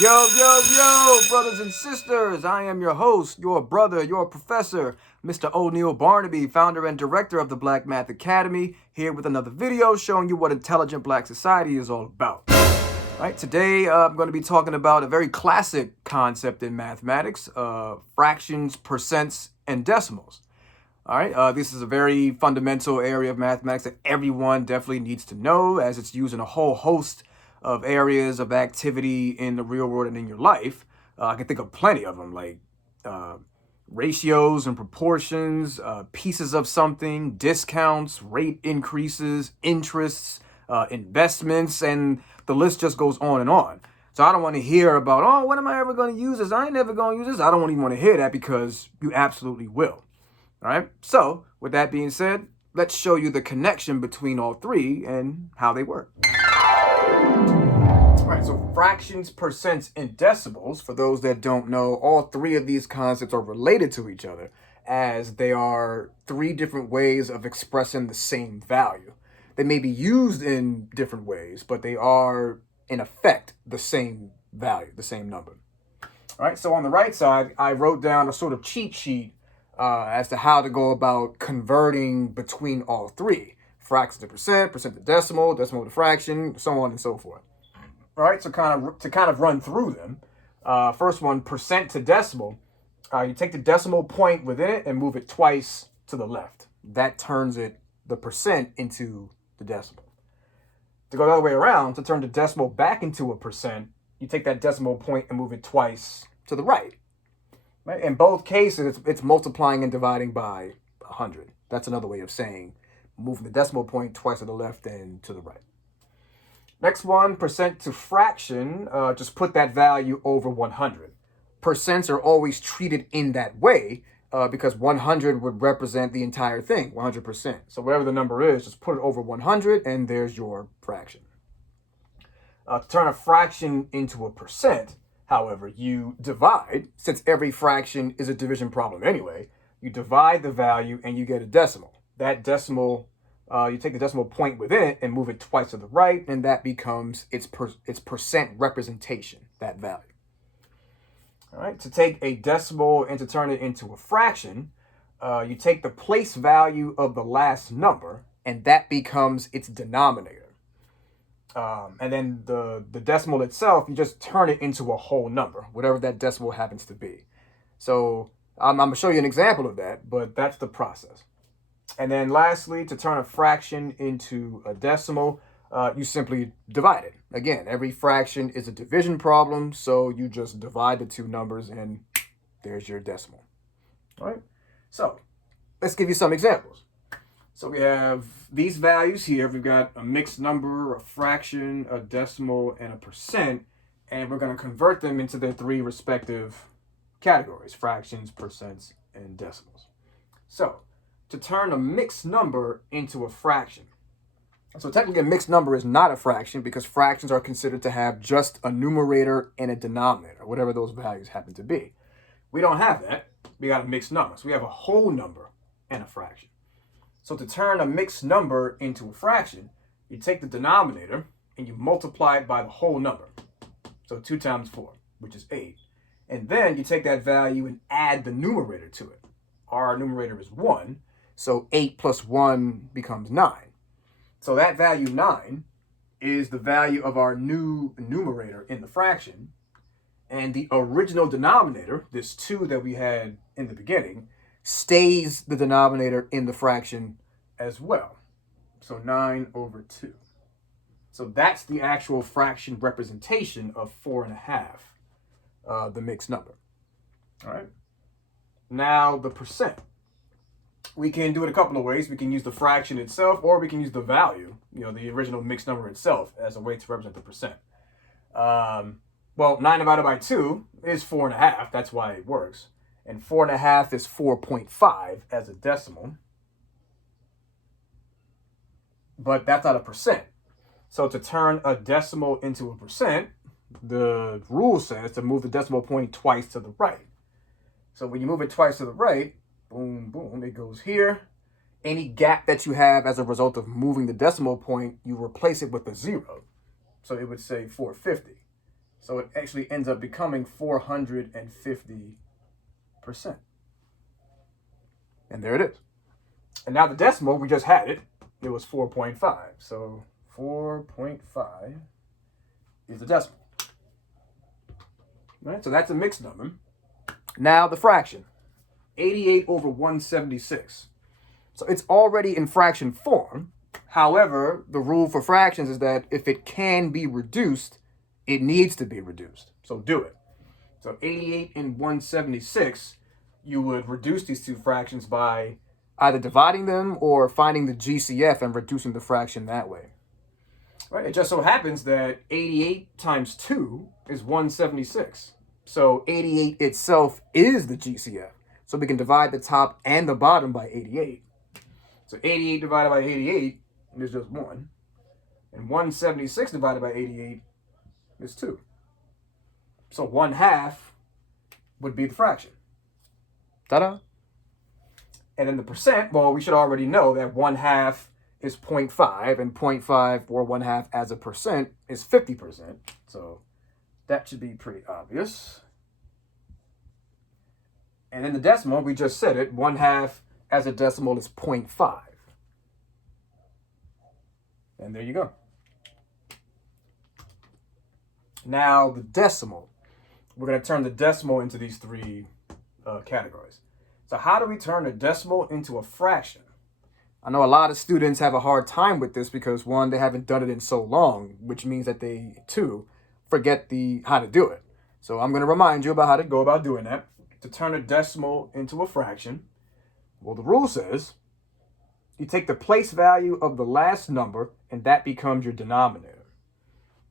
Yo, brothers and sisters. I am your host, your brother, your professor, Mr. O'Neil Barnaby, founder and director of the Black Math Academy, here with another video showing you what intelligent black society is all about. All right, today I'm going to be talking about a very classic concept in mathematics, fractions, percents, and decimals. All right, this is a very fundamental area of mathematics that everyone definitely needs to know, as it's used in a whole host of areas of activity in the real world and in your life. I can think of plenty of them, like ratios and proportions, pieces of something, discounts, rate increases, interests, investments, and the list just goes on and on. So I don't want to hear about, oh, when am I ever going to use this? I ain't never going to use this. I don't even want to hear that, because you absolutely will. All right. So with that being said, let's show you the connection between all three and how they work. All right, so fractions, percents, and decimals, for those that don't know, all three of these concepts are related to each other, as they are three different ways of expressing the same value. They may be used in different ways, but they are, in effect, the same value, the same number. All right, so on the right side, I wrote down a sort of cheat sheet as to how to go about converting between all three: fraction to percent, percent to decimal, decimal to fraction, so on and so forth. All right, so kind of run through them. First one, percent to decimal. You take the decimal point within it and move it twice to the left. That turns the percent into the decimal. To go the other way around, to turn the decimal back into a percent, you take that decimal point and move it twice to the right. Right? In both cases, it's multiplying and dividing by 100. That's another way of saying moving the decimal point twice to the left and to the right. Next one, percent to fraction, just put that value over 100. Percents are always treated in that way because 100 would represent the entire thing, 100%. So whatever the number is, just put it over 100 and there's your fraction. To turn a fraction into a percent, however, you divide. Since every fraction is a division problem anyway, you divide the value and you get a decimal. That decimal, you take the decimal point within it and move it twice to the right, and that becomes its percent representation, that value. All right, to take a decimal and to turn it into a fraction, you take the place value of the last number, and that becomes its denominator. And then the decimal itself, you just turn it into a whole number, whatever that decimal happens to be. So I'm going to show you an example of that, but that's the process. And then lastly, to turn a fraction into a decimal, you simply divide it. Again, every fraction is a division problem, so you just divide the two numbers and there's your decimal. All right, so let's give you some examples. So we have these values here. We've got a mixed number, a fraction, a decimal, and a percent, and we're going to convert them into their three respective categories: fractions, percents, and decimals. So to turn a mixed number into a fraction. So technically a mixed number is not a fraction, because fractions are considered to have just a numerator and a denominator, whatever those values happen to be. We don't have that. We got a mixed number. So we have a whole number and a fraction. So to turn a mixed number into a fraction, you take the denominator and you multiply it by the whole number. So 2 times 4, which is 8. And then you take that value and add the numerator to it. Our numerator is 1. So 8 plus 1 becomes 9. So that value 9 is the value of our new numerator in the fraction. And the original denominator, this 2 that we had in the beginning, stays the denominator in the fraction as well. So 9 over 2. So that's the actual fraction representation of 4.5, the mixed number. All right. Now the percent. We can do it a couple of ways. We can use the fraction itself, or we can use the value, the original mixed number itself, as a way to represent the percent. Well, 9 divided by 2 is 4.5. That's why it works. And 4.5 is 4.5 as a decimal. But that's not a percent. So to turn a decimal into a percent, the rule says to move the decimal point twice to the right. So when you move it twice to the right, boom, boom, it goes here. Any gap that you have as a result of moving the decimal point, you replace it with a 0. So it would say 450. So it actually ends up becoming 450%. And there it is. And now the decimal, we just had it. It was 4.5. So 4.5 is the decimal. Right? So that's a mixed number. Now the fraction, 88 over 176. So it's already in fraction form. However, the rule for fractions is that if it can be reduced, it needs to be reduced. So do it. So 88 and 176, you would reduce these two fractions by either dividing them or finding the GCF and reducing the fraction that way. Right? It just so happens that 88 times 2 is 176. So 88 itself is the GCF. So we can divide the top and the bottom by 88. So 88 divided by 88 is just 1. And 176 divided by 88 is 2. So 1/2 would be the fraction. Ta-da! And then the percent, well, we should already know that 1/2 is 0.5, and 0.5 or 1/2 as a percent is 50%. So that should be pretty obvious. And in the decimal, we just said it, 1/2 as a decimal is 0.5. And there you go. Now the decimal. We're going to turn the decimal into these three categories. So how do we turn a decimal into a fraction? I know a lot of students have a hard time with this because, one, they haven't done it in so long, which means that they, too, forget how to do it. So I'm going to remind you about how to go about doing that. To turn a decimal into a fraction, well, the rule says you take the place value of the last number, and that becomes your denominator.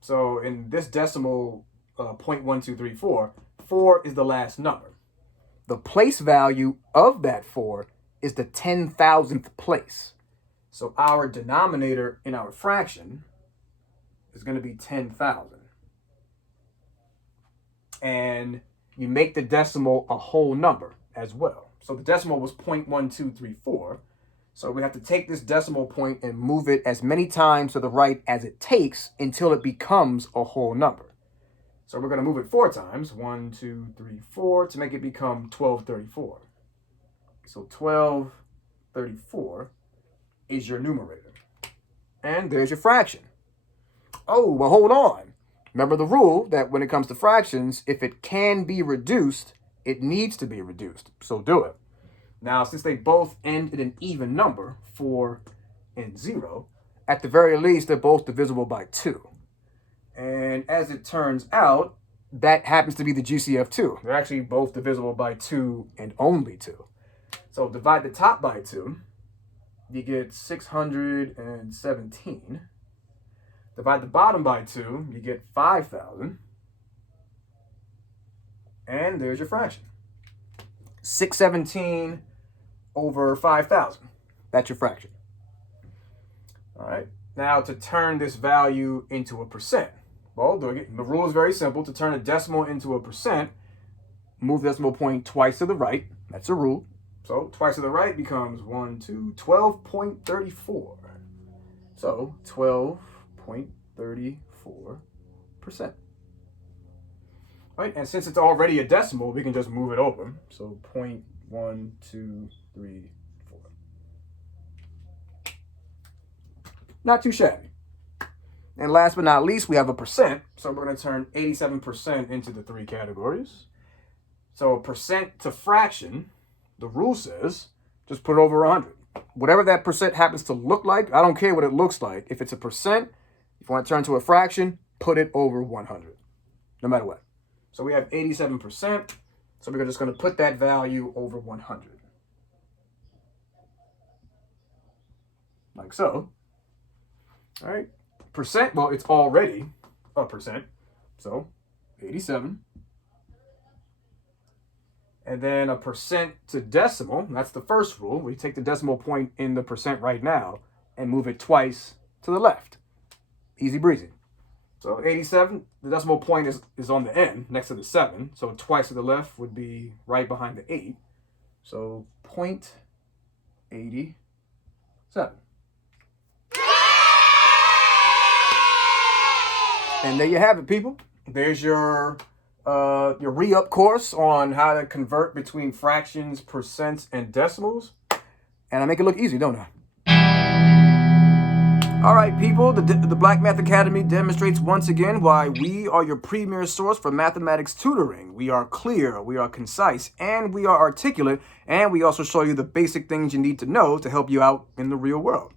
So in this decimal 0.1234, 4 is the last number. The place value of that 4 is the 10,000th place. So our denominator in our fraction is going to be 10,000. And you make the decimal a whole number as well. So the decimal was 0.1234. So we have to take this decimal point and move it as many times to the right as it takes until it becomes a whole number. So we're going to move it 4 times, 1, 2, 3, 4, to make it become 1234. So 1234 is your numerator. And there's your fraction. Oh, well, hold on. Remember the rule that when it comes to fractions, if it can be reduced, it needs to be reduced. So do it. Now, since they both end in an even number, 4 and 0, at the very least, they're both divisible by 2. And as it turns out, that happens to be the GCF too. They're actually both divisible by 2 and only 2. So divide the top by 2, you get 617. Divide the bottom by 2, you get 5,000. And there's your fraction. 617 over 5,000. That's your fraction. All right. Now to turn this value into a percent. Well, the rule is very simple. To turn a decimal into a percent, move the decimal point twice to the right. That's a rule. So twice to the right becomes 12.34. So 12.34%. Right? And since it's already a decimal, we can just move it over. So 0.1234. Not too shabby. And last but not least, we have a percent. So we're going to turn 87% into the three categories. So a percent to fraction, the rule says, just put it over 100. Whatever that percent happens to look like, I don't care what it looks like. If it's a percent, if you want to turn to a fraction, put it over 100, no matter what. So we have 87%. So we're just going to put that value over 100. Like so. All right. Percent, well, it's already a percent. So 87. And then a percent to decimal, that's the first rule. We take the decimal point in the percent right now and move it twice to the left. Easy breezy. So 87, the decimal point is on the end next to the 7. So twice to the left would be right behind the 8. So 0.87. And there you have it, people. There's your re-up course on how to convert between fractions, percents, and decimals. And I make it look easy, don't I? All right, people, the Black Math Academy demonstrates once again why we are your premier source for mathematics tutoring. We are clear, we are concise, and we are articulate, and we also show you the basic things you need to know to help you out in the real world.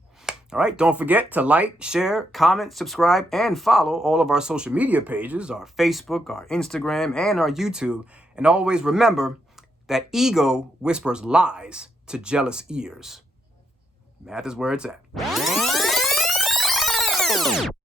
All right, don't forget to like, share, comment, subscribe, and follow all of our social media pages, our Facebook, our Instagram, and our YouTube. And always remember that ego whispers lies to jealous ears. Math is where it's at.